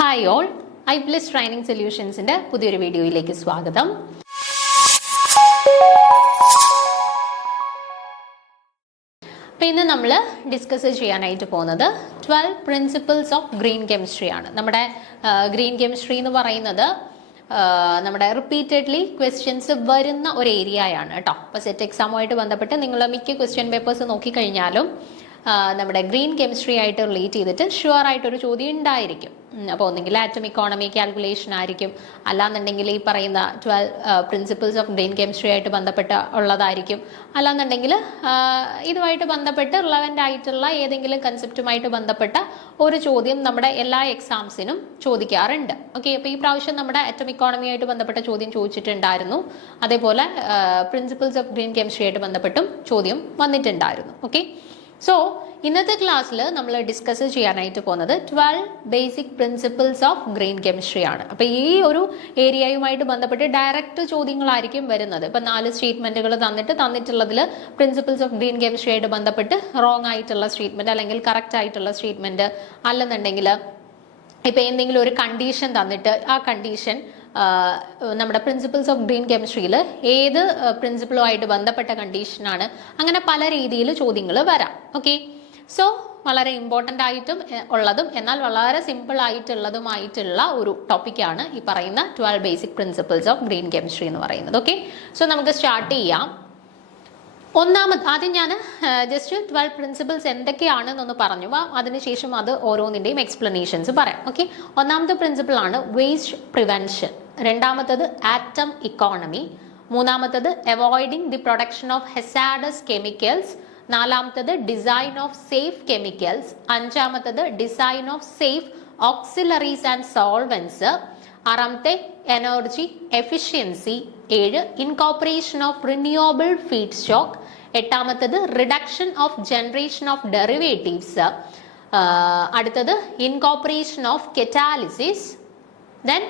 Hi all, ഐബ്ലിസ് training സൊല്യൂഷൻസിന്റെ പുതിയൊരു വീഡിയോയിലേക്ക് സ്വാഗതം. അപ്പോൾ ഇന്ന് നമ്മൾ ഡിസ്കസ് ചെയ്യാനായിട്ട് പോകുന്നത് 12 പ്രിൻസിപ്പിൾസ് ഓഫ് ഗ്രീൻ കെമിസ്ട്രി ആണ്. നമ്മുടെ ഗ്രീൻ കെമിസ്ട്രി എന്ന് പറയുന്നത് നമ്മുടെ റിപ്പീറ്റഡ്ലി ക്വസ്റ്റ്യൻസ് വരുന്ന ഒരു ഏരിയയാണ് കേട്ടോ. അപ്പോൾ സെറ്റ് എക്സാമുമായിട്ട് ബന്ധപ്പെട്ട് നിങ്ങൾ മിക്ക ക്വസ്റ്റ്യൻ പേപ്പേഴ്സ് നോക്കിക്കഴിഞ്ഞാലും നമ്മുടെ ഗ്രീൻ കെമിസ്ട്രി ആയിട്ട് റിലേറ്റ് ചെയ്തിട്ട് ഷുവർ ആയിട്ടൊരു ചോദ്യം ഉണ്ടായിരിക്കും. അപ്പോൾ ഒന്നെങ്കിൽ ആറ്റം ഇക്കോണമി കാൽക്കുലേഷൻ ആയിരിക്കും, അല്ലാന്നുണ്ടെങ്കിൽ ഈ പറയുന്ന 12 പ്രിൻസിപ്പിൾസ് ഓഫ് ഗ്രീൻ കെമിസ്ട്രി ആയിട്ട് ബന്ധപ്പെട്ട ഉള്ളതായിരിക്കും, അല്ലാന്നുണ്ടെങ്കിൽ ഇതുമായിട്ട് ബന്ധപ്പെട്ട് റിലവൻ്റ് ആയിട്ടുള്ള ഏതെങ്കിലും കൺസെപ്റ്റുമായിട്ട് ബന്ധപ്പെട്ട ഒരു ചോദ്യം നമ്മുടെ എല്ലാ എക്സാംസിനും ചോദിക്കാറുണ്ട്. ഓക്കെ, അപ്പോൾ ഈ പ്രാവശ്യം നമ്മുടെ ആറ്റം ഇക്കോണമിയായിട്ട് ബന്ധപ്പെട്ട ചോദ്യം ചോദിച്ചിട്ടുണ്ടായിരുന്നു. അതേപോലെ പ്രിൻസിപ്പിൾസ് ഓഫ് ഗ്രീൻ കെമിസ്ട്രി ആയിട്ട് ബന്ധപ്പെട്ടും ചോദ്യം വന്നിട്ടുണ്ടായിരുന്നു. ഓക്കെ, സോ ഇന്നത്തെ ക്ലാസ്സിൽ നമ്മൾ ഡിസ്കസ് ചെയ്യാനായിട്ട് പോകുന്നത് 12 basic principles of green chemistry ആണ്. അപ്പോൾ ഈ ഒരു ഏരിയയുമായിട്ട് ബന്ധപ്പെട്ട് ഡയറക്റ്റ് ചോദ്യങ്ങളായിരിക്കും വരുന്നത്. ഇപ്പം 4 സ്റ്റേറ്റ്മെന്റുകൾ തന്നിട്ടുള്ളതിൽ പ്രിൻസിപ്പിൾസ് ഓഫ് ഗ്രീൻ കെമിസ്ട്രി ആയിട്ട് ബന്ധപ്പെട്ട് റോങ് ആയിട്ടുള്ള സ്റ്റേറ്റ്മെന്റ് അല്ലെങ്കിൽ കറക്റ്റ് ആയിട്ടുള്ള സ്റ്റേറ്റ്മെന്റ്, അല്ലെന്നുണ്ടെങ്കിൽ ഇപ്പം എന്തെങ്കിലും ഒരു കണ്ടീഷൻ തന്നിട്ട് ആ കണ്ടീഷൻ നമ്മുടെ പ്രിൻസിപ്പിൾസ് ഓഫ് ഗ്രീൻ കെമിസ്ട്രിയിൽ ഏത് പ്രിൻസിപ്പിളുമായിട്ട് ബന്ധപ്പെട്ട കണ്ടീഷനാണ്, അങ്ങനെ പല രീതിയിൽ ചോദ്യങ്ങൾ വരാം. ഓക്കെ, സോ വളരെ ഇമ്പോർട്ടൻ്റ് ആയിട്ടും ഉള്ളതും എന്നാൽ വളരെ സിമ്പിൾ ആയിട്ടുള്ളതുമായിട്ടുള്ള ഒരു ടോപ്പിക്കാണ് ഈ പറയുന്ന 12 basic principles of green chemistry എന്ന് പറയുന്നത്. ഓക്കെ, സോ നമുക്ക് സ്റ്റാർട്ട് ചെയ്യാം. ആദ്യം ഞാൻ ജസ്റ്റ് 12 പ്രിൻസിപ്പിൾസ് എന്തൊക്കെയാണെന്നൊന്ന് പറഞ്ഞു, അതിനുശേഷം അത് ഓരോന്നിൻ്റെയും എക്സ്പ്ലനേഷൻസ് പറയാം. ഓക്കെ, ഒന്നാമത്തെ പ്രിൻസിപ്പിൾ ആണ് വേസ്റ്റ് പ്രിവെൻഷൻ, രണ്ടാമത്തത് ആറ്റം ഇക്കോണമി, മൂന്നാമത്തത് avoiding the production of hazardous chemicals, നാലാമത്തത് ഡിസൈൻ ഓഫ് സേഫ് കെമിക്കൽസ്, അഞ്ചാമത്തത് design of safe auxiliaries and solvents, ആറാമത്തെ energy efficiency, 7 incorporation of renewable feedstock, എട്ടാമത്തത് reduction of generation of derivatives, അടുത്തത് incorporation of catalysis, then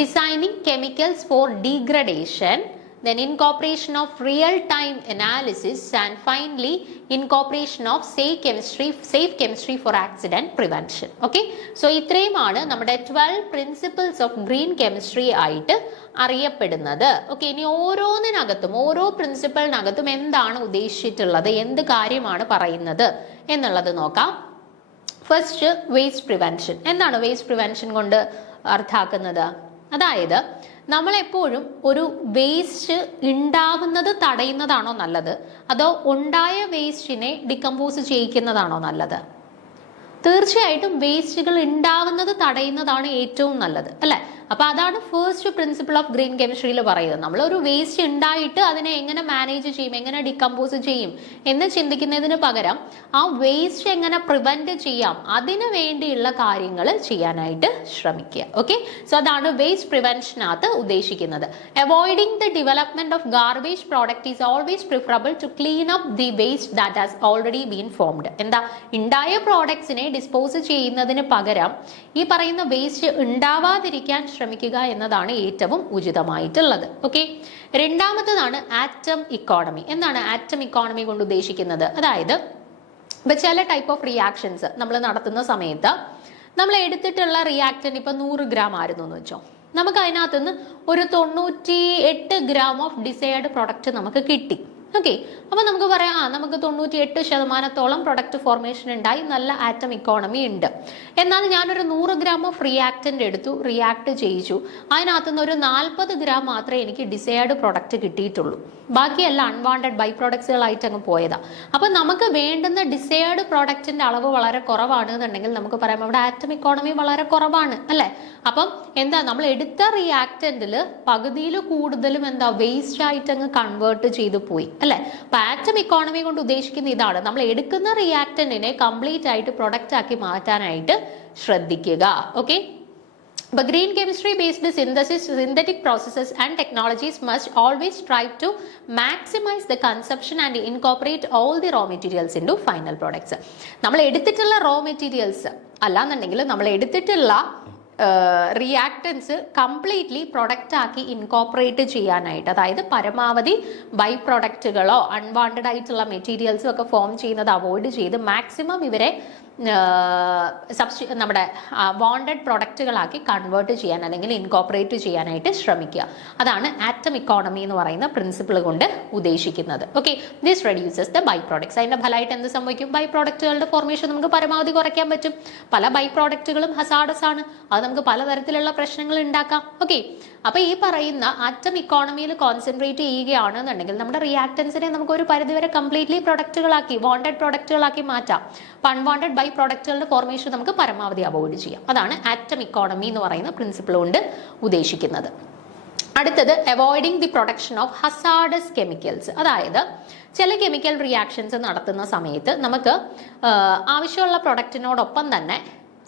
designing chemicals for degradation, then incorporation of real-time analysis, and finally incorporation of safe chemistry for accident prevention. Okay, so ഇത്രയുമാണ് നമ്മുടെ 12 principles of green chemistry ആയിട്ട് അറിയപ്പെടുന്നത്. Okay, ഇനി ഓരോന്നിനകത്തും ഓരോ പ്രിൻസിപ്പിളിനകത്തും എന്താണ് ഉദ്ദേശിച്ചിട്ടുള്ളത്, എന്ത് കാര്യമാണ് പറയുന്നത് എന്നുള്ളത് നോക്കാം. First, waste prevention. എന്താണ് വേസ്റ്റ് പ്രിവെൻഷൻ കൊണ്ട് അർത്ഥാക്കുന്നത്? അതായത് നമ്മളെപ്പോഴും ഒരു വേസ്റ്റ് ഉണ്ടാവുന്നത് തടയുന്നതാണോ നല്ലത്, അതോ ഉണ്ടായ വേസ്റ്റിനെ ഡികമ്പോസ് ചെയ്യിക്കുന്നതാണോ നല്ലത്? തീർച്ചയായിട്ടും വേസ്റ്റുകൾ ഉണ്ടാവുന്നത് തടയുന്നതാണ് ഏറ്റവും നല്ലത്, അല്ലെ? അപ്പൊ അതാണ് ഫസ്റ്റ് പ്രിൻസിപ്പിൾ ഓഫ് ഗ്രീൻ കെമിസ്ട്രിയിൽ പറയുന്നത്. നമ്മൾ ഒരു വേസ്റ്റ് ഉണ്ടായിട്ട് അതിനെ എങ്ങനെ മാനേജ് ചെയ്യും, എങ്ങനെ ഡികമ്പോസ് ചെയ്യും എന്ന് ചിന്തിക്കുന്നതിന് പകരം ആ വേസ്റ്റ് എങ്ങനെ പ്രിവെന്റ് ചെയ്യാം, അതിനു വേണ്ടിയുള്ള കാര്യങ്ങൾ ചെയ്യാനായിട്ട് ശ്രമിക്കുക. ഓക്കെ, സോ അതാണ് വേസ്റ്റ് പ്രിവെൻഷനകത്ത് ഉദ്ദേശിക്കുന്നത്. Avoiding the development of garbage product is always preferable to clean up the waste that has already been formed. എന്താ, ഉണ്ടായ പ്രോഡക്ട്സിനെ ഡിസ്പോസ് ചെയ്യുന്നതിന് പകരം ഈ പറയുന്ന വേസ്റ്റ് ഉണ്ടാവാതിരിക്കാൻ ശ്രമിക്കുക എന്നതാണ് ഏറ്റവും ഉചിതമായിട്ടുള്ളത്. ഓക്കെ, രണ്ടാമത്തതാണ് ആറ്റം ഇക്കോണമി. എന്താണ് ആറ്റം ഇക്കോണമി കൊണ്ട് ഉദ്ദേശിക്കുന്നത്? അതായത് ഇപ്പൊ ചില ടൈപ്പ് ഓഫ് റിയാക്ഷൻസ് നമ്മൾ നടത്തുന്ന സമയത്ത് നമ്മൾ എടുത്തിട്ടുള്ള റിയാക്ടന്റ് ഇപ്പൊ 100 ഗ്രാം ആയിരുന്നു എന്ന് വെച്ചോ, നമുക്ക് അതിനകത്തുനിന്ന് ഒരു 98 ഗ്രാം ഓഫ് ഡിസൈർഡ് പ്രൊഡക്റ്റ് നമുക്ക് കിട്ടി. ഓക്കെ, അപ്പൊ നമുക്ക് പറയാം നമുക്ക് 98% പ്രൊഡക്റ്റ് ഫോർമേഷൻ ഉണ്ടായി, നല്ല ആറ്റം ഇക്കോണമി ഉണ്ട്. എന്നാൽ ഞാനൊരു 100 ഗ്രാം ഓഫ് റിയാക്ടന്റ് എടുത്തു, റിയാക്ട് ചെയ്യിച്ചു, അതിനകത്തുനിന്ന് ഒരു 40 ഗ്രാം മാത്രമേ എനിക്ക് ഡിസൈർഡ് പ്രൊഡക്റ്റ് കിട്ടിയിട്ടുള്ളൂ, ബാക്കിയെല്ലാം അൺവാണ്ടഡ് ബൈ പ്രൊഡക്ട്സുകളായിട്ട് അങ്ങ് പോയതാ. അപ്പൊ നമുക്ക് വേണ്ടുന്ന ഡിസൈർഡ് പ്രൊഡക്റ്റിന്റെ അളവ് വളരെ കുറവാണ് എന്നുണ്ടെങ്കിൽ നമുക്ക് പറയാം അവിടെ ആറ്റം ഇക്കോണമി വളരെ കുറവാണ്, അല്ലെ? അപ്പം എന്താ, നമ്മൾ എടുത്ത റിയാക്ടന്റിൽ പകുതിയിൽ കൂടുതലും എന്താ വേസ്റ്റ് ആയിട്ട് അങ്ങ് കൺവേർട്ട് ചെയ്തു പോയി, അല്ലെ? അപ്പൊ ആറ്റം ഇക്കോണമി കൊണ്ട് ഉദ്ദേശിക്കുന്ന ഇതാണ്, നമ്മൾ എടുക്കുന്ന റിയാക്ടന്റിനെ കംപ്ലീറ്റ് ആയിട്ട് പ്രൊഡക്റ്റ് ആക്കി മാറ്റാനായിട്ട് ശ്രദ്ധിക്കുക. Okay, but green chemistry based synthetic processes and technologies must always strive to maximize the consumption and incorporate all the raw materials into final products. നമ്മൾ എടുത്തിട്ടുള്ള റോ മെറ്റീരിയൽസ് അല്ലാന്നുണ്ടെങ്കിൽ നമ്മൾ എടുത്തിട്ടുള്ള റിയാക്ടൻസ് കംപ്ലീറ്റ്ലി പ്രൊഡക്റ്റ് ആക്കി incorporate ചെയ്യാനായിട്ട്, അതായത് പരമാവധി by പ്രൊഡക്റ്റുകളോ unwanted ആയിട്ടുള്ള മെറ്റീരിയൽസും ഒക്കെ ഫോം ചെയ്യുന്നത് അവോയ്ഡ് ചെയ്ത് മാക്സിമം ഇവരെ നമ്മുടെ വാണ്ടഡ് പ്രൊഡക്റ്റുകളാക്കി കൺവേർട്ട് ചെയ്യാൻ അല്ലെങ്കിൽ ഇൻകോപ്പറേറ്റ് ചെയ്യാനായിട്ട് ശ്രമിക്കുക. അതാണ് ആറ്റം ഇക്കോണമി എന്ന് പറയുന്ന പ്രിൻസിപ്പിൾ കൊണ്ട് ഉദ്ദേശിക്കുന്നത്. Okay, this reduces the byproducts. അതിന്റെ ഫലമായിട്ട് എന്ത് സംഭവിക്കും? ബൈ പ്രോഡക്റ്റുകളുടെ ഫോർമേഷൻ നമുക്ക് പരമാവധി കുറയ്ക്കാൻ പറ്റും. പല ബൈ പ്രോഡക്റ്റുകളും ഹസാഡസ് ആണ്, അത് നമുക്ക് പലതരത്തിലുള്ള പ്രശ്നങ്ങൾ ഉണ്ടാക്കാം. ഓക്കെ, അപ്പൊ ഈ പറയുന്ന ആറ്റം ഇക്കോണമിയിൽ കോൺസെൻട്രേറ്റ് ചെയ്യുകയാണെന്നുണ്ടെങ്കിൽ നമ്മുടെ റിയാക്ടൻസിനെ നമുക്ക് ഒരു പരിധിവരെ കംപ്ലീറ്റ്ലി പ്രൊഡക്റ്റുകളാക്കി വാണ്ടഡ് പ്രൊഡക്റ്റുകളാക്കി മാറ്റാം. അൺവാണ്ടഡ് ബൈ പ്രോഡക്റ്റുകളുടെ ഫോർമേഷൻ നമുക്ക് പരമാവധി അവോയ്ഡ് ചെയ്യാം. അതാണ് ആറ്റം ഇക്കോണമി എന്ന് പറയുന്ന പ്രിൻസിപ്പിൾ കൊണ്ട് ഉദ്ദേശിക്കുന്നത്. അടുത്തത് avoiding the production of hazardous chemicals. അതായത് ചില കെമിക്കൽ റിയാക്ഷൻസ് നടത്തുന്ന സമയത്ത് നമുക്ക് ആവശ്യമുള്ള പ്രൊഡക്റ്റിനോടൊപ്പം തന്നെ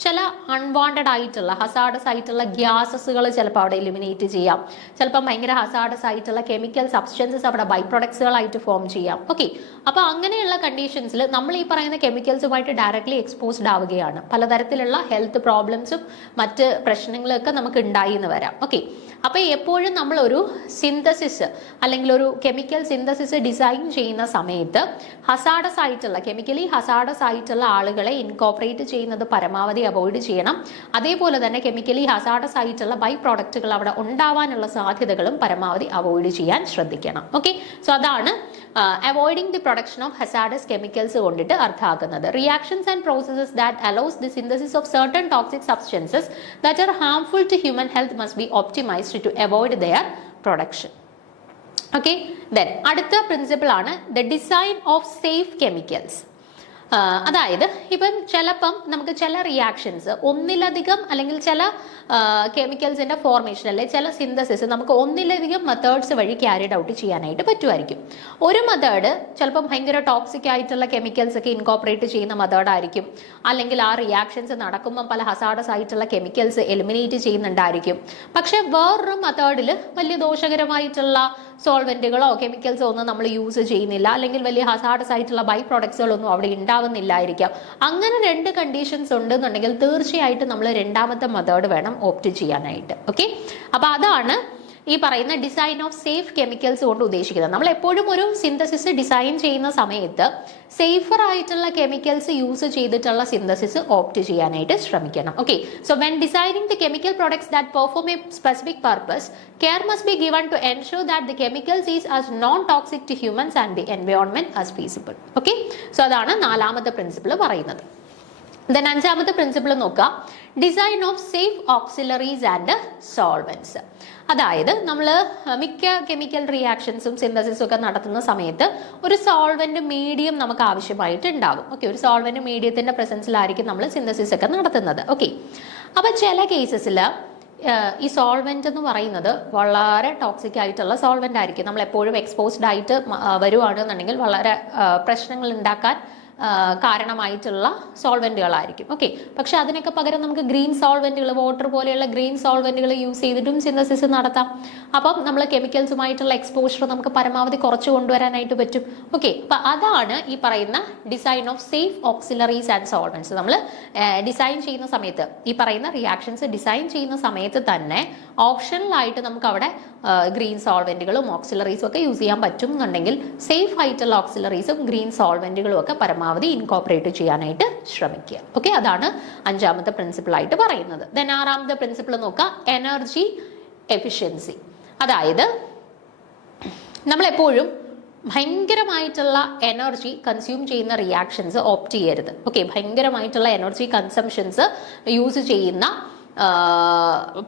ചില അൺവാണ്ടഡ് ആയിട്ടുള്ള ഹസാഡസ് ആയിട്ടുള്ള ഗ്യാസസുകൾ ചിലപ്പോൾ അവിടെ എലിമിനേറ്റ് ചെയ്യാം. ചിലപ്പോൾ ഭയങ്കര ഹസാഡസ് ആയിട്ടുള്ള കെമിക്കൽ സബ്സ്റ്റൻസസ് അവിടെ ബൈ പ്രൊഡക്ട്സുകളായിട്ട് ഫോം ചെയ്യാം. ഓക്കെ, അപ്പോൾ അങ്ങനെയുള്ള കണ്ടീഷൻസിൽ നമ്മൾ ഈ പറയുന്ന കെമിക്കൽസുമായിട്ട് ഡയറക്ട്ലി എക്സ്പോസ്ഡ് ആവുകയാണ്. പലതരത്തിലുള്ള ഹെൽത്ത് പ്രോബ്ലംസും മറ്റ് പ്രശ്നങ്ങളൊക്കെ നമുക്ക് ഉണ്ടായി എന്ന് വരാം. ഓക്കെ, അപ്പോൾ എപ്പോഴും നമ്മൾ ഒരു സിന്തസിസ് അല്ലെങ്കിൽ ഒരു കെമിക്കൽ സിന്തസിസ് ഡിസൈൻ ചെയ്യുന്ന സമയത്ത് ഹസാഡസ് ആയിട്ടുള്ള കെമിക്കലി ഹസാഡസ് ആയിട്ടുള്ള ആളുകളെ ഇൻകോപ്പറേറ്റ് ചെയ്യുന്നത് പരമാവധി അവോയ്ഡ് ചെയ്യണം. അതേപോലെ തന്നെ കെമിക്കലി ഹസാഡസ് ആയിട്ടുള്ള ബൈ പ്രോഡക്റ്റുകൾ അവിടെ ഉണ്ടാവാനുള്ള സാധ്യതകളും പരമാവധി അവോയ്ഡ് ചെയ്യാൻ ശ്രദ്ധിക്കണം. ഓക്കെ, സോ അതാണ് avoiding the production of hazardous chemicals കൊണ്ടിട്ട് അർത്ഥമാക്കുന്നത്. Reactions and processes that allows the synthesis of certain toxic substances that are harmful to human health must be optimised to avoid their production. Okay, then അടുത്ത principle ആണ് the design of safe chemicals. അതായത് ഇപ്പം ചിലപ്പം നമുക്ക് ചില reactions ഒന്നിലധികം അല്ലെങ്കിൽ ചില കെമിക്കൽസിന്റെ ഫോർമേഷൻ അല്ലെ ചില സിന്തസിസ് നമുക്ക് ഒന്നിലധികം മെത്തേഡ്സ് വഴി ക്യാരിഡ് ഔട്ട് ചെയ്യാനായിട്ട് പറ്റുമായിരിക്കും. ഒരു മെത്തേഡ് ചിലപ്പം ഭയങ്കര ടോക്സിക് ആയിട്ടുള്ള കെമിക്കൽസ് ഒക്കെ ഇൻകോപ്പറേറ്റ് ചെയ്യുന്ന മെത്തേഡ് ആയിരിക്കും. അല്ലെങ്കിൽ ആ റിയാക്ഷൻസ് നടക്കുമ്പം പല ഹസാഡസ് ആയിട്ടുള്ള കെമിക്കൽസ് എലിമിനേറ്റ് ചെയ്യുന്നുണ്ടായിരിക്കും. പക്ഷെ വേറൊരു മെത്തേഡിൽ വലിയ ദോഷകരമായിട്ടുള്ള സോൾവെന്റുകളോ കെമിക്കൽസോ ഒന്നും നമ്മൾ യൂസ് ചെയ്യുന്നില്ല, അല്ലെങ്കിൽ വലിയ ഹസാഡസ് ആയിട്ടുള്ള ബൈ പ്രോഡക്ട്സുകളൊന്നും അവിടെ ഉണ്ടാവുന്നില്ലായിരിക്കാം. അങ്ങനെ രണ്ട് കണ്ടീഷൻസ് ഉണ്ടെന്നുണ്ടെങ്കിൽ തീർച്ചയായിട്ടും നമ്മൾ രണ്ടാമത്തെ മെത്തേഡ് വേണം ഓപ്റ്റ് ചെയ്യാനായിട്ട്. ഓക്കെ, അപ്പൊ അതാണ് ഈ പറയുന്ന ഡിസൈൻ ഓഫ് സേഫ് കെമിക്കൽസ് കൊണ്ട് ഉദ്ദേശിക്കുന്നത്. നമ്മൾ എപ്പോഴും ഒരു സിന്തസിസ് ഡിസൈൻ ചെയ്യുന്ന സമയത്ത് സേഫർ ആയിട്ടുള്ള കെമിക്കൽസ് യൂസ് ചെയ്തിട്ടുള്ള സിന്തസിസ് ഓപ്റ്റ് ചെയ്യാനായിട്ട് ശ്രമിക്കണം. Okay, so when designing the chemical products that perform a specific purpose, care must be given to ensure that the chemicals is as non toxic to humans and the environment as feasible. Okay, so അതാണ് നാലാമത്തെ principle പറയുന്നത്. Then അഞ്ചാമത്തെ principle നോക്കുക, design of safe auxiliaries and solvents. അതായത് നമ്മൾ മിക്ക chemical റിയാക്ഷൻസും സിന്തസിസും ഒക്കെ നടത്തുന്ന സമയത്ത് ഒരു സോൾവെന്റ് മീഡിയം നമുക്ക് ആവശ്യമായിട്ട് ഉണ്ടാകും. ഓക്കെ, ഒരു സോൾവെന്റ് മീഡിയത്തിന്റെ പ്രസൻസിലായിരിക്കും നമ്മൾ സിന്തസിസ് ഒക്കെ നടത്തുന്നത്. ഓക്കെ, അപ്പൊ ചില കേസസിൽ ഈ സോൾവെന്റ് എന്ന് പറയുന്നത് വളരെ ടോക്സിക് ആയിട്ടുള്ള സോൾവെന്റ് ആയിരിക്കും. നമ്മൾ എപ്പോഴും എക്സ്പോസ്ഡ് ആയിട്ട് വരുവാണെന്നുണ്ടെങ്കിൽ വളരെ പ്രശ്നങ്ങൾ ഉണ്ടാക്കാൻ കാരണമായിട്ടുള്ള സോൾവെന്റുകളായിരിക്കും. ഓക്കെ, പക്ഷെ അതിനൊക്കെ പകരം നമുക്ക് ഗ്രീൻ സോൾവെന്റുകൾ, വാട്ടർ പോലെയുള്ള ഗ്രീൻ സോൾവെന്റുകൾ യൂസ് ചെയ്തിട്ടും സിന്തസിസ് നടത്താം. അപ്പം നമ്മൾ കെമിക്കൽസുമായിട്ടുള്ള എക്സ്പോഷർ നമുക്ക് പരമാവധി കുറച്ച് കൊണ്ടുവരാനായിട്ട് പറ്റും. ഓക്കെ, അപ്പൊ അതാണ് ഈ പറയുന്ന design of safe auxiliaries and solvents. നമ്മൾ ഡിസൈൻ ചെയ്യുന്ന സമയത്ത് ഈ പറയുന്ന റിയാക്ഷൻസ് ഡിസൈൻ ചെയ്യുന്ന സമയത്ത് തന്നെ ഓപ്ഷണലായിട്ട് നമുക്ക് അവിടെ ഗ്രീൻ സോൾവെന്റുകളും ഓക്സിലറീസും ഒക്കെ യൂസ് ചെയ്യാൻ പറ്റും എന്നുണ്ടെങ്കിൽ സേഫ് ആയിട്ടുള്ള ഓക്സിലറീസും ഗ്രീൻ സോൾവെന്റുകളും ഒക്കെ പരമാവധി ഇൻകോപ്പറേറ്റ് ചെയ്യാനായിട്ട് ശ്രമിക്കുക. ഓക്കെ, അതാണ് അഞ്ചാമത്തെ പ്രിൻസിപ്പിൾ ആയിട്ട് പറയുന്നത്. ദെൻ ആറാമത്തെ പ്രിൻസിപ്പിൾ നോക്കുക, എനർജി എഫിഷ്യൻസി. അതായത് നമ്മളെപ്പോഴും ഭയങ്കരമായിട്ടുള്ള എനർജി കൺസ്യൂം ചെയ്യുന്ന റിയാക്ഷൻസ് ഓപ്റ്റ് ചെയ്യരുത്. ഓക്കെ, ഭയങ്കരമായിട്ടുള്ള എനർജി കൺസംഷൻസ് യൂസ് ചെയ്യുന്ന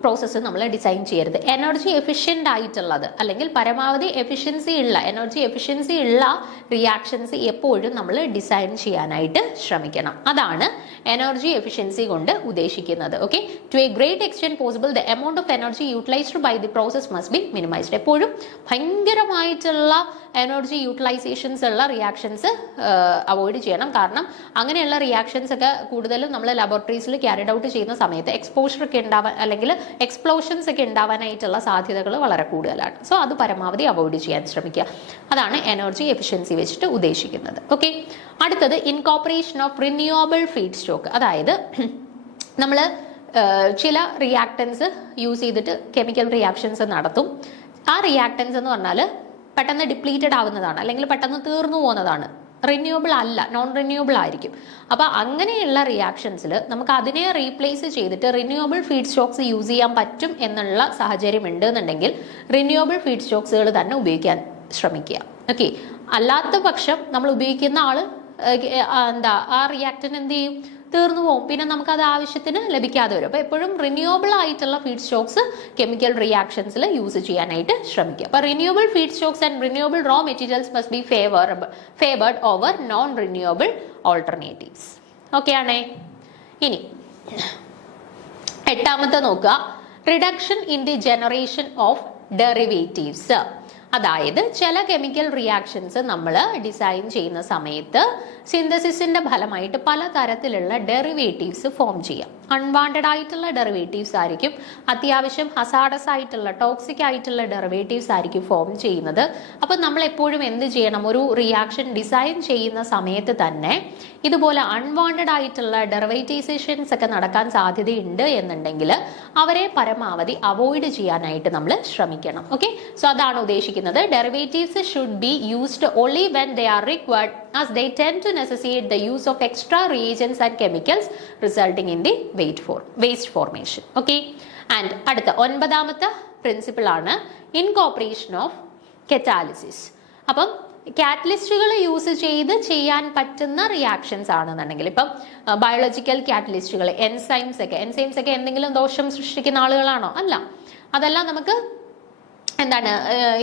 പ്രോസസ്സ് നമ്മൾ ഡിസൈൻ ചെയ്യരുത്. എനർജി എഫിഷ്യൻ്റ് ആയിട്ടുള്ളത് അല്ലെങ്കിൽ പരമാവധി എനർജി എഫിഷ്യൻസി ഉള്ള റിയാക്ഷൻസ് എപ്പോഴും നമ്മൾ ഡിസൈൻ ചെയ്യാനായിട്ട് ശ്രമിക്കണം. അതാണ് എനർജി എഫിഷ്യൻസി കൊണ്ട് ഉദ്ദേശിക്കുന്നത്. Okay, to a great extent possible the amount of energy utilised by the process must be minimised. എപ്പോഴും ഭയങ്കരമായിട്ടുള്ള എനർജി യൂട്ടിലൈസേഷൻസ് ഉള്ള റിയാക്ഷൻസ് അവോയ്ഡ് ചെയ്യണം. കാരണം അങ്ങനെയുള്ള റിയാക്ഷൻസ് ഒക്കെ കൂടുതലും നമ്മൾ ലബോറട്ടറീസിൽ ക്യാരിഡ് ഔട്ട് ചെയ്യുന്ന സമയത്ത് എക്സ്പോഷർ ഒക്കെ ഉണ്ടാവാൻ അല്ലെങ്കിൽ എക്സ്പ്ലോഷൻസ് ഒക്കെ ഉണ്ടാവാനായിട്ടുള്ള സാധ്യതകൾ വളരെ കൂടുതലാണ്. സോ അത് പരമാവധി അവോയ്ഡ് ചെയ്യാൻ ശ്രമിക്കുക. അതാണ് എനർജി എഫിഷ്യൻസി വെച്ചിട്ട് ഉദ്ദേശിക്കുന്നത്. ഓക്കെ, അടുത്തത് incorporation of renewable feed stock. അതായത് നമ്മൾ ചില റിയാക്ടൻസ് യൂസ് ചെയ്തിട്ട് കെമിക്കൽ റിയാക്ഷൻസ് നടത്തും. ആ റിയാക്ടൻസ് എന്ന് പറഞ്ഞാൽ പെട്ടെന്ന് ഡിപ്ലീറ്റഡ് ആവുന്നതാണ് അല്ലെങ്കിൽ പെട്ടെന്ന് തീർന്നു പോകുന്നതാണ്. റിന്യൂവബിൾ അല്ല, നോൺ റിന്യൂവബിൾ ആയിരിക്കും. അപ്പോൾ അങ്ങനെയുള്ള റിയാക്ഷൻസിൽ നമുക്ക് അതിനെ റീപ്ലേസ് ചെയ്തിട്ട് റിന്യൂവബിൾ ഫീഡ് സ്റ്റോക്സ് യൂസ് ചെയ്യാൻ പറ്റും എന്നുള്ള സാഹചര്യം ഉണ്ട് എന്നുണ്ടെങ്കിൽ റിന്യൂവബിൾ ഫീഡ് സ്റ്റോക്സുകൾ തന്നെ ഉപയോഗിക്കാൻ ശ്രമിക്കുക. ഓക്കെ, അല്ലാത്ത പക്ഷം നമ്മൾ ഉപയോഗിക്കുന്ന ആള് ആ റിയാക്ടൻ എന്ത് ചെയ്യും, തീർന്നു പോകും. പിന്നെ നമുക്കത് ആവശ്യത്തിന് ലഭിക്കാതെ വരും. അപ്പോൾ എപ്പോഴും റിന്യൂവബിൾ ആയിട്ടുള്ള ഫീഡ് സ്റ്റോക്സ് കെമിക്കൽ റിയാക്ഷൻസിൽ യൂസ് ചെയ്യാനായിട്ട് ശ്രമിക്കുക. അപ്പോൾ renewable feedstocks and renewable raw materials must be favoured over non renewable alternatives. Okay ആണേ. ഇനി 8ാമത്തെ നോക്കുക, reduction in the generation of derivatives. അതായത് ചില കെമിക്കൽ റിയാക്ഷൻസ് നമ്മൾ ഡിസൈൻ ചെയ്യുന്ന സമയത്ത് സിന്തസിസിന്റെ ഫലമായിട്ട് പലതരത്തിലുള്ള ഡെറിവേറ്റീവ്സ് ഫോം ചെയ്യാം. അൺവാണ്ടഡ് ആയിട്ടുള്ള ഡെറിവേറ്റീവ്സ് ആയിരിക്കും, അത്യാവശ്യം ഹസാഡസ് ആയിട്ടുള്ള ടോക്സിക് ആയിട്ടുള്ള ഡെറിവേറ്റീവ്സ് ആയിരിക്കും ഫോം ചെയ്യുന്നത്. അപ്പോൾ നമ്മൾ എപ്പോഴും എന്ത് ചെയ്യണം, ഒരു റിയാക്ഷൻ ഡിസൈൻ ചെയ്യുന്ന സമയത്ത് തന്നെ ഇതുപോലെ അൺവാണ്ടഡ് ആയിട്ടുള്ള ഡെറിവേറ്റൈസേഷൻസ് ഒക്കെ നടക്കാൻ സാധ്യതയുണ്ട് എന്നുണ്ടെങ്കിൽ അവരെ പരമാവധി അവോയ്ഡ് ചെയ്യാനായിട്ട് നമ്മൾ ശ്രമിക്കണം. ഓക്കെ, സോ അതാണ് ഉദ്ദേശിക്കുന്നത്. Derivatives should be used only when they are required, as they tend to necessitate the use of extra reagents and chemicals, resulting in the waste formation. Okay, and അടുത്ത 9ാമത്തെ principle ആണ് incorporation of catalysis. അപ്പം കാറ്റലിസ്റ്റുകൾ use ചെയ്ത് ചെയ്യാൻ പറ്റുന്ന reactions ആണെന്നുണ്ടെങ്കിൽ, ഇപ്പം biological കാറ്റലിസ്റ്റുകൾ, enzymes ഒക്കെ എന്തെങ്കിലും ദോഷം സൃഷ്ടിക്കുന്ന ആളുകളാണോ? അല്ല. അതെല്ലാം നമുക്ക് എന്താണ്,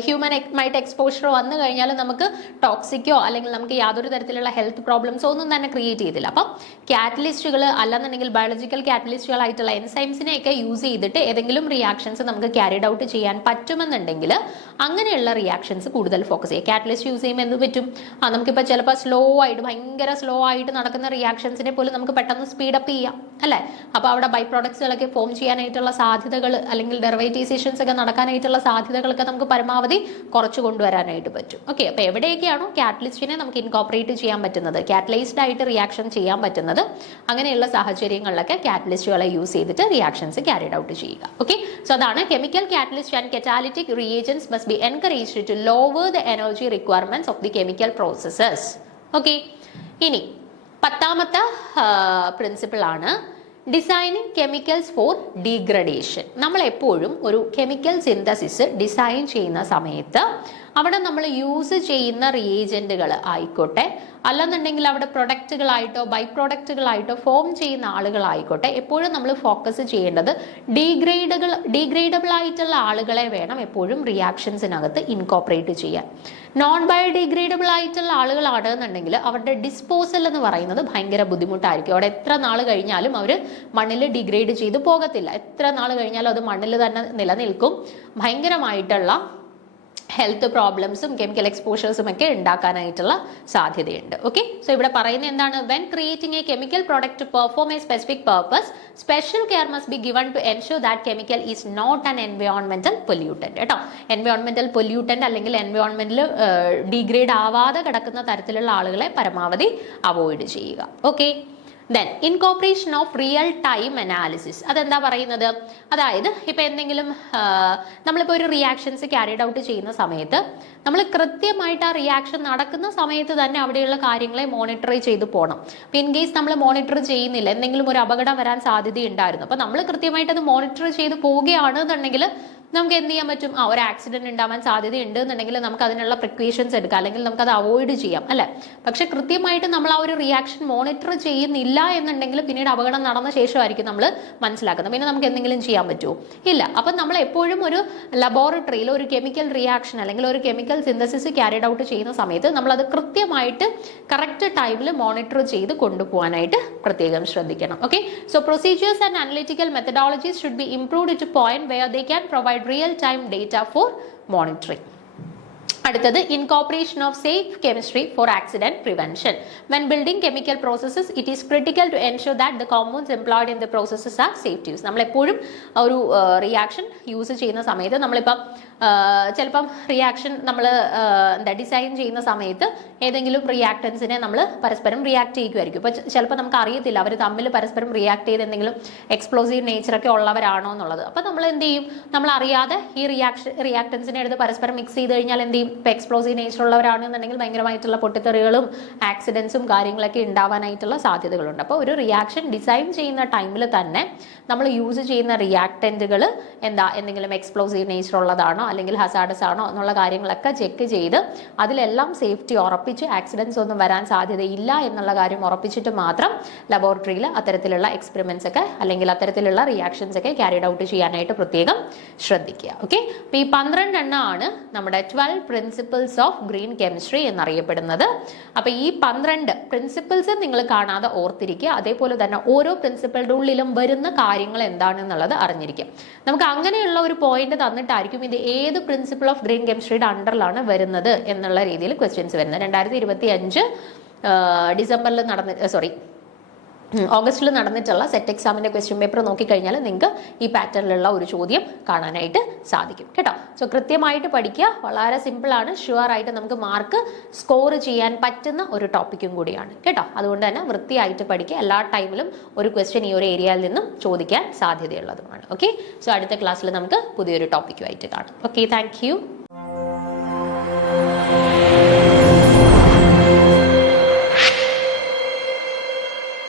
ഹ്യൂമൻ മൈറ്റ് എക്സ്പോഷർ വന്നു കഴിഞ്ഞാൽ നമുക്ക് ടോക്സിക്കോ അല്ലെങ്കിൽ നമുക്ക് യാതൊരു തരത്തിലുള്ള ഹെൽത്ത് പ്രോബ്ലംസോ ഒന്നും തന്നെ ക്രിയേറ്റ് ചെയ്തില്ല. അപ്പം കാറ്റലിസ്റ്റുകൾ അല്ലെന്നുണ്ടെങ്കിൽ ബയോളജിക്കൽ കാറ്റലിസ്റ്റുകളായിട്ടുള്ള എൻസൈംസിനെയൊക്കെ യൂസ് ചെയ്തിട്ട് ഏതെങ്കിലും റിയാക്ഷൻസ് നമുക്ക് ക്യാരിഡ് ഔട്ട് ചെയ്യാൻ പറ്റുമെന്നുണ്ടെങ്കിൽ അങ്ങനെയുള്ള റിയാക്ഷൻസ് കൂടുതൽ ഫോക്കസ് ചെയ്യുക. കാറ്റലിസ്റ്റ് യൂസ് ചെയ്യുമ്പോൾ എന്ത് പറ്റും, നമുക്കിപ്പോൾ ചിലപ്പോൾ ഭയങ്കര സ്ലോ ആയിട്ട് നടക്കുന്ന റിയാക്ഷൻസിനെ പോലും നമുക്ക് പെട്ടെന്ന് സ്പീഡപ്പ് ചെയ്യാം, അല്ലേ? അപ്പോൾ അവിടെ ബൈ പ്രോഡക്ട്സുകളൊക്കെ ഫോം ചെയ്യാനായിട്ടുള്ള സാധ്യതകൾ അല്ലെങ്കിൽ ഡെറിവേറ്റൈസേഷൻസ് ഒക്കെ നടക്കാനായിട്ടുള്ള സാധ്യതകളൊക്കെ നമുക്ക് പരമാവധി കുറച്ച് കൊണ്ടുവരാനായിട്ട് പറ്റും. ഓക്കെ, അപ്പോൾ എവിടെയൊക്കെയാണോ കാറ്റലിസ്റ്റിനെ നമുക്ക് ഇൻകോർപ്പറേറ്റ് ചെയ്യാൻ പറ്റുന്നത്, കാറ്റലൈസ്ഡ് ആയിട്ട് റിയാക്ഷൻ ചെയ്യാൻ പറ്റുന്നത്, അങ്ങനെയുള്ള സാഹചര്യങ്ങളിലൊക്കെ കാറ്റലിസ്റ്റുകളെ യൂസ് ചെയ്തിട്ട് റിയാക്ഷൻസ് ക്യാരിഡ് ഔട്ട് ചെയ്യുക. ഓക്കെ, സോ അതാണ് chemical catalyst and catalytic reagents must be encouraged to lower the energy requirements of the chemical processes. Okay, ഇനി 10ാമത്തെ പ്രിൻസിപ്പിൾ ആണ് ഡിസൈനിങ് കെമിക്കൽസ് ഫോർ ഡീഗ്രഡേഷൻ. നമ്മൾ എപ്പോഴും ഒരു കെമിക്കൽ സിന്തസിസ് ഡിസൈൻ ചെയ്യുന്ന സമയത്ത് അവിടെ നമ്മൾ യൂസ് ചെയ്യുന്ന റിയേജൻറ്റുകൾ ആയിക്കോട്ടെ, അല്ലെന്നുണ്ടെങ്കിൽ അവിടെ പ്രൊഡക്റ്റുകളായിട്ടോ ബൈ പ്രൊഡക്റ്റുകളായിട്ടോ ഫോം ചെയ്യുന്ന ആളുകളായിക്കോട്ടെ, എപ്പോഴും നമ്മൾ ഫോക്കസ് ചെയ്യേണ്ടത് ഡീഗ്രേഡബിൾ ആയിട്ടുള്ള ആളുകളെ വേണം എപ്പോഴും റിയാക്ഷൻസിനകത്ത് ഇൻകോർപ്പറേറ്റ് ചെയ്യാൻ. നോൺ ബയോഡിഗ്രേഡബിൾ ആയിട്ടുള്ള ആളുകളാണ് എന്നുണ്ടെങ്കിൽ അവരുടെ ഡിസ്പോസൽ എന്ന് പറയുന്നത് ഭയങ്കര ബുദ്ധിമുട്ടായിരിക്കും. അവിടെ എത്ര നാൾ കഴിഞ്ഞാലും അവർ മണ്ണിൽ ഡിഗ്രേഡ് ചെയ്ത് പോകത്തില്ല. എത്ര നാൾ കഴിഞ്ഞാലും അത് മണ്ണിൽ തന്നെ നിലനിൽക്കും. ഭയങ്കരമായിട്ടുള്ള ഹെൽത്ത് പ്രോബ്ലംസും കെമിക്കൽ എക്സ്പോഷേഴ്സും ഒക്കെ ഉണ്ടാക്കാനായിട്ടുള്ള സാധ്യതയുണ്ട്. ഓക്കെ, സോ ഇവിടെ പറയുന്നത് എന്താണ്, when creating a chemical product to perform a specific purpose, special care must be given to ensure that chemical is not an എൻവയോൺമെന്റൽ പൊല്യൂട്ടന്റ്. കേട്ടോ, എൻവയോൺമെന്റൽ പൊല്യൂട്ടന്റ് അല്ലെങ്കിൽ എൻവയോൺമെന്റിൽ ഡീഗ്രേഡ് ആവാതെ കിടക്കുന്ന തരത്തിലുള്ള ആളുകളെ പരമാവധി അവോയ്ഡ് ചെയ്യുക. Okay, then incorporation of real time analysis. അതെന്താ പറയുന്നത്, അതായത് ഇപ്പം എന്തെങ്കിലും നമ്മളിപ്പോൾ ഒരു റിയാക്ഷൻസ് ക്യാരിഡ് ഔട്ട് ചെയ്യുന്ന സമയത്ത് നമ്മൾ കൃത്യമായിട്ട് ആ റിയാക്ഷൻ നടക്കുന്ന സമയത്ത് തന്നെ അവിടെയുള്ള കാര്യങ്ങളെ മോണിറ്റർ ചെയ്ത് പോകണം. ഇൻ കേസ് നമ്മൾ മോണിറ്റർ ചെയ്യുന്നില്ല, എന്തെങ്കിലും ഒരു അപകടം വരാൻ സാധ്യതയുണ്ടായിരുന്നു, അപ്പോൾ നമ്മൾ കൃത്യമായിട്ട് അത് മോണിറ്റർ ചെയ്ത് പോവുകയാണെന്നുണ്ടെങ്കിൽ നമുക്ക് എന്ത് ചെയ്യാൻ പറ്റും, ഒരു ആക്സിഡന്റ് ഉണ്ടാവാൻ സാധ്യത ഉണ്ട് എന്നുണ്ടെങ്കിൽ നമുക്ക് അതിനുള്ള പ്രിക്വേഷൻസ് എടുക്കാം, അല്ലെങ്കിൽ നമുക്ക് അത് അവോയ്ഡ് ചെയ്യാം, അല്ലെ? പക്ഷെ കൃത്യമായിട്ട് നമ്മൾ ആ ഒരു റിയാക്ഷൻ മോണിറ്റർ ചെയ്യുന്നില്ല എന്നുണ്ടെങ്കിൽ പിന്നീട് അപകടം നടന്ന ശേഷമായിരിക്കും നമ്മൾ മനസ്സിലാക്കുന്നത്. പിന്നെ നമുക്ക് എന്തെങ്കിലും ചെയ്യാൻ പറ്റുമോ? ഇല്ല. അപ്പം നമ്മൾ എപ്പോഴും ഒരു ലബോറട്ടറിയിൽ ഒരു കെമിക്കൽ റിയാക്ഷൻ അല്ലെങ്കിൽ ഒരു കെമിക്കൽ സിന്തസിസ് ക്യാരിഡ് ഔട്ട് ചെയ്യുന്ന സമയത്ത് നമ്മൾ അത് കൃത്യമായിട്ട് കറക്റ്റ് ടൈമിൽ മോണിറ്റർ ചെയ്ത് കൊണ്ടുപോകാനായിട്ട് പ്രത്യേകം ശ്രദ്ധിക്കണം. Okay, so procedures and analytical methodologies should be improved to point where they can provide real-time data for monitoring. അടുത്തത് incorporation of safe chemistry for accident prevention. When building chemical processes it is critical to ensure that the compounds employed in the processes are safe to use. നമ്മൾ എപ്പോഴും ഒരു reaction use ചെയ്യുന്ന സമയത്ത് നമ്മളിപ്പം ചിലപ്പം reaction നമ്മൾ എന്താ ഡിസൈൻ ചെയ്യുന്ന സമയത്ത് ഏതെങ്കിലും റിയാക്ടൻസിനെ നമ്മൾ പരസ്പരം റിയാക്ട് ചെയ്യുമായിരിക്കും. ഇപ്പോൾ ചിലപ്പോൾ നമുക്ക് അറിയത്തില്ല അവർ തമ്മിൽ പരസ്പരം റിയാക്ട് ചെയ്ത് എന്തെങ്കിലും എക്സ്പ്ലോസീവ് നേച്ചറൊക്കെ ഉള്ളവരാണോ എന്നുള്ളത്. അപ്പോൾ നമ്മൾ എന്ത് ചെയ്യും, നമ്മൾ അറിയാതെ ഈ റിയാക്ടൻസിനെ എടുത്ത് പരസ്പരം മിക്സ് ചെയ്ത് കഴിഞ്ഞാൽ എന്ത് ചെയ്യും, ഇപ്പോൾ എക്സ്പ്ലോസീവ് നേച്ചർ ഉള്ളവരാണെന്നുണ്ടെങ്കിൽ ഭയങ്കരമായിട്ടുള്ള പൊട്ടിത്തെറികളും ആക്സിഡൻസും കാര്യങ്ങളൊക്കെ ഉണ്ടാവാനായിട്ടുള്ള സാധ്യതകളുണ്ട്. അപ്പോൾ ഒരു റിയാക്ഷൻ ഡിസൈൻ ചെയ്യുന്ന ടൈമിൽ തന്നെ നമ്മൾ യൂസ് ചെയ്യുന്ന റിയാക്ടൻറ്റുകൾ എന്തെങ്കിലും എക്സ്പ്ലോസീവ് നേച്ചർ ഉള്ളതാണോ അല്ലെങ്കിൽ ഹസാഡസ് ആണോ എന്നുള്ള കാര്യങ്ങളൊക്കെ ചെക്ക് ചെയ്ത് അതിലെല്ലാം സേഫ്റ്റി ഉറപ്പിച്ച് ആക്സിഡൻസ് ഒന്നും വരാൻ സാധ്യതയില്ല എന്നുള്ള കാര്യം ഉറപ്പിച്ചിട്ട് മാത്രം ലബോറട്ടറിയിൽ അത്തരത്തിലുള്ള എക്സ്പെരിമെന്റ്സ് ഒക്കെ അല്ലെങ്കിൽ അത്തരത്തിലുള്ള റിയാക്ഷൻസ് ഒക്കെ ക്യാരിഡ് ഔട്ട് ചെയ്യാനായിട്ട് പ്രത്യേകം ശ്രദ്ധിക്കുക. ഓക്കെ, അപ്പോൾ ഈ 12 എണ്ണമാണ് നമ്മുടെ 12 പ്രിൻസിപ്പിൾസ് ഓഫ് ഗ്രീൻ കെമിസ്ട്രി എന്നറിയപ്പെടുന്നത്. അപ്പോൾ ഈ 12 പ്രിൻസിപ്പിൾസ് നിങ്ങൾ കാണാതെ ഓർത്തിരിക്കുക. അതേപോലെ തന്നെ ഓരോ പ്രിൻസിപ്പിളുടെ ഉള്ളിലും വരുന്ന കാര്യങ്ങൾ എന്താണെന്നുള്ളത് അറിഞ്ഞിരിക്കുക. നമുക്ക് അങ്ങനെയുള്ള ഒരു പോയിന്റ് തന്നിട്ടായിരിക്കും ഇത് ഏത് പ്രിൻസിപ്പിൾ ഓഫ് ഗ്രീൻ കെമിസ്ട്രിയുടെ അണ്ടറിലാണ് വരുന്നത് എന്നുള്ള രീതിയിൽ ക്വസ്റ്റ്യൻസ് വരുന്നത്. 2025 ഓഗസ്റ്റിൽ നടന്നിട്ടുള്ള സെറ്റ് എക്സാമിന്റെ ക്വസ്റ്റ്യൻ പേപ്പർ നോക്കിക്കഴിഞ്ഞാൽ നിങ്ങൾക്ക് ഈ പാറ്റേണിലുള്ള ഒരു ചോദ്യം കാണാനായിട്ട് സാധിക്കും കേട്ടോ. സോ കൃത്യമായിട്ട് പഠിക്കുക, വളരെ സിമ്പിളാണ്, ഷുവർ ആയിട്ട് നമുക്ക് മാർക്ക് സ്കോർ ചെയ്യാൻ പറ്റുന്ന ഒരു ടോപ്പിക്കും കൂടിയാണ് കേട്ടോ. അതുകൊണ്ട് തന്നെ വൃത്തിയായിട്ട് പഠിക്കുക. എല്ലാ ടൈമിലും ഒരു ക്വസ്റ്റ്യൻ ഈ ഒരു ഏരിയയിൽ നിന്നും ചോദിക്കാൻ സാധ്യതയുള്ളതുമാണ്. ഓക്കെ, സോ അടുത്ത ക്ലാസ്സിൽ നമുക്ക് പുതിയൊരു ടോപ്പിക്കുമായിട്ട് കാണാം. Okay, thank you.